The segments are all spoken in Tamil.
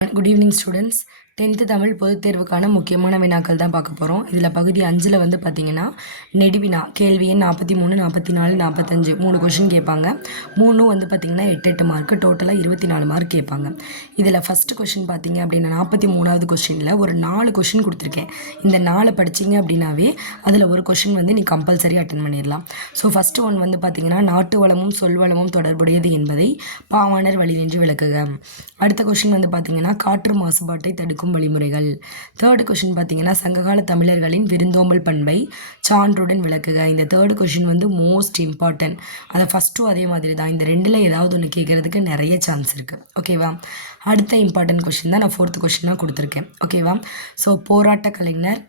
Good evening students. 10th Tamil பொதுத் தேர்வுக்கான முக்கியமான வினாக்கள் தான் பார்க்க போகிறோம். இதில் பகுதி 5ல் வந்து பார்த்திங்கன்னா நெடுவினா கேள்வி எண் 43, 44, 45 3 கொஷின் கேட்பாங்க. 3 வந்து பார்த்திங்கன்னா 8 மார்க்கு, டோட்டலாக 24 மார்க் கேட்பாங்க. இதில் ஃபஸ்ட்டு கொஷின் பார்த்திங்க அப்படின்னா 43வது கொஷினில் ஒரு 4 கொஷின் கொடுத்துருக்கேன். இந்த 4 படிச்சிங்க அப்படின்னாவே அதில் ஒரு கொஷின் வந்து நீ கம்பல்சரி அட்டன் பண்ணிடலாம். ஸோ ஃபஸ்ட்டு ஒன் வந்து பார்த்திங்கன்னா நாட்டு வளமும் சொல்வளமும் தொடர்புடையது என்பதை பாவாணர் வழிநின்று விளக்குக. அடுத்த கொஷின் வந்து பார்த்திங்கன்னா காற்று மாசுபாட்டை தடுக்கும் வழிமுறைகள். தேர்டு கொஷின் பார்த்தீங்கன்னா சங்ககால தமிழர்களின் விருந்தோம்பல் பண்பை சான்றுடன் விளக்குக. இந்த தேர்டு கொஷின் வந்து மோஸ்ட் இம்பார்ட்டன்ட். அதை ஃபஸ்ட்டும் அதே மாதிரி தான். இந்த ரெண்டில் ஏதாவது ஒன்று கேட்குறதுக்கு நிறைய சான்ஸ் இருக்குது. ஓகேவா? அடுத்த இம்பார்ட்டன்ட் கொஷின் தான் நான் 4th கொஷினாக கொடுத்துருக்கேன். ஓகேவா? ஸோ போராட்ட கலைஞர்,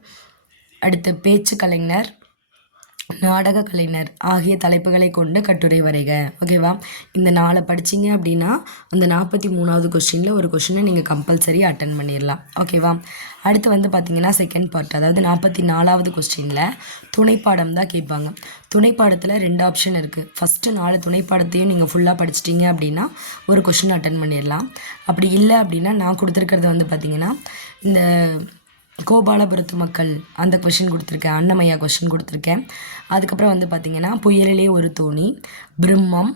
அடுத்த பேச்சு கலைஞர், நாடக கலைஞர் ஆகிய தலைப்புகளை கொண்டு கட்டுரை வரைக. ஓகேவா? இந்த 4 படிச்சிங்க அப்படின்னா அந்த 43வது கொஷினில் ஒரு கொஷினை நீங்கள் கம்பல்சரி அட்டன் பண்ணிடலாம். ஓகேவா? அடுத்து வந்து பார்த்திங்கன்னா செகண்ட் பார்ட், அதாவது 44வது கொஸ்டினில் துணைப்பாடம் தான் கேட்பாங்க. துணைப்பாடத்தில் 2 ஆப்ஷன் இருக்குது. ஃபஸ்ட்டு 4 துணைப்பாடத்தையும் நீங்கள் ஃபுல்லாக படிச்சிட்டிங்க அப்படின்னா ஒரு கொஷின் அட்டன் பண்ணிடலாம். அப்படி இல்லை அப்படின்னா நான் கொடுத்துருக்கிறது வந்து பார்த்திங்கன்னா இந்த கோபாலபுரத்து மக்கள் அந்த கொஷின் கொடுத்துருக்கேன், அன்னமையா கொஷின் கொடுத்துருக்கேன். அதுக்கப்புறம் வந்து பார்த்திங்கன்னா புயலிலே ஒரு தோணி, பிரம்மம்,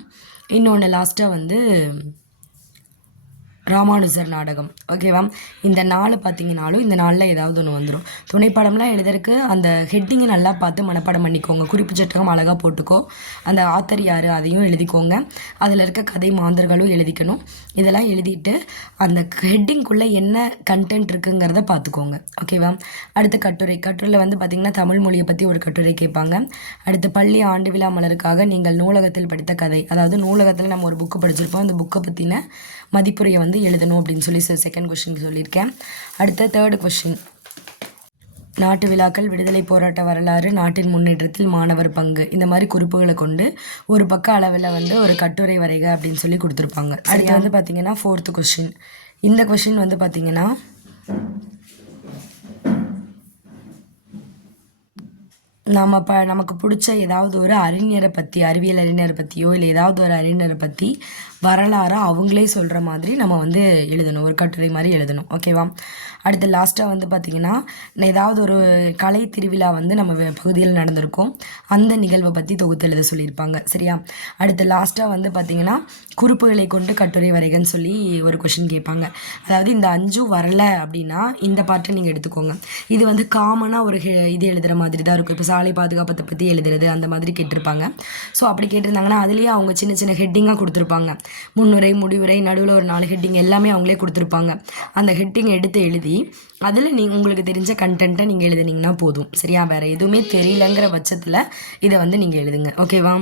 இன்னொன்று லாஸ்ட்டாக வந்து ராமானுஜர் நாடகம். ஓகேவா? இந்த 4 பார்த்தீங்கனாலும் இந்த 4ல் ஏதாவது ஒன்று வந்துடும். துணைப்படம்லாம் எழுதுறதுக்கு அந்த ஹெட்டிங்கை நல்லா பார்த்து மனப்பாடம் பண்ணிக்கோங்க. குறிப்பு சட்டகம் அழகாக போட்டுக்கோ. அந்த ஆத்தர் யார் அதையும் எழுதிக்கோங்க. அதில் இருக்க கதை மாந்தர்களும் எழுதிக்கணும். இதெல்லாம் எழுதிட்டு அந்த ஹெட்டிங்குள்ளே என்ன கண்டென்ட் இருக்குங்கிறத பார்த்துக்கோங்க. ஓகேவா? அடுத்த கட்டுரையில் வந்து பார்த்திங்கன்னா தமிழ் மொழியை பற்றி ஒரு கட்டுரை கேட்பாங்க. அடுத்து பள்ளி ஆண்டு விழா மலருக்காக நீங்கள் நூலகத்தில் படித்த கதை, அதாவது நூலகத்தில் நம்ம ஒரு புக்கு படிச்சிருப்போம், அந்த புக்கை பற்றின மதிப்புரையை வந்து எழுதணும் அப்படின்னு சொல்லி செகண்ட் கொஷின் சொல்லியிருக்கேன். அடுத்த தேர்டு கொஷின் நாட்டு விழாக்கள், விடுதலை போராட்ட வரலாறு, நாட்டின் முன்னேற்றத்தில் மாணவர் பங்கு, இந்த மாதிரி குறிப்புகளை கொண்டு ஒரு பக்க அளவில் வந்து ஒரு கட்டுரை வரைக அப்படின்னு சொல்லி கொடுத்துருப்பாங்க. அடுத்து வந்து பார்த்திங்கன்னா 4th கொஷின். இந்த கொஷின் வந்து பார்த்திங்கன்னா நமக்கு பிடிச்ச ஏதாவது ஒரு அறிஞரை பற்றி, அறிவியல் அறிஞரை பற்றியோ இல்லை ஏதாவது ஒரு அறிஞரை பற்றி வரலாறு அவங்களே சொல்கிற மாதிரி நம்ம வந்து எழுதணும், ஒரு கட்டுரை மாதிரி எழுதணும். ஓகேவா? அடுத்து லாஸ்ட்டாக வந்து பார்த்திங்கன்னா ஏதாவது ஒரு கலை திருவிழா வந்து நம்ம பகுதியில் நடந்திருக்கும், அந்த நிகழ்வை பற்றி தொகுத்து எழுத சொல்லியிருப்பாங்க. சரியா? அடுத்து லாஸ்ட்டாக வந்து பார்த்திங்கன்னா குறிப்புகளை கொண்டு கட்டுரை வரைகன்னு சொல்லி ஒரு கொஷின் கேட்பாங்க. அதாவது இந்த 5 வரலை அப்படின்னா இந்த பாட்டை நீங்கள் எடுத்துக்கோங்க. இது வந்து காமனாக ஒரு இது எழுதுகிற மாதிரி தான் இருக்கும். இப்போ சாலை பாதுகாப்பத்தை பற்றி எழுதுறது அந்த மாதிரி கேட்டிருப்பாங்க. ஸோ அப்படி கேட்டிருந்தாங்கன்னா அதுலேயே அவங்க சின்ன சின்ன ஹெட்டிங்காக கொடுத்துருப்பாங்க. முன்னுரை, முடிவுரை, நடுவில் ஒரு 4 ஹெட்டிங் எல்லாமே அவங்களே கொடுத்துருப்பாங்க. அந்த ஹெட்டிங் எடுத்து எழுதி அதில் உங்களுக்கு தெரிஞ்ச கண்டென்ட்டை நீங்கள் எழுதுனீங்கன்னா போதும். சரியா? வேறு எதுவுமே தெரியலங்கிற பட்சத்தில் இதை வந்து நீங்கள் எழுதுங்க. ஓகேவா?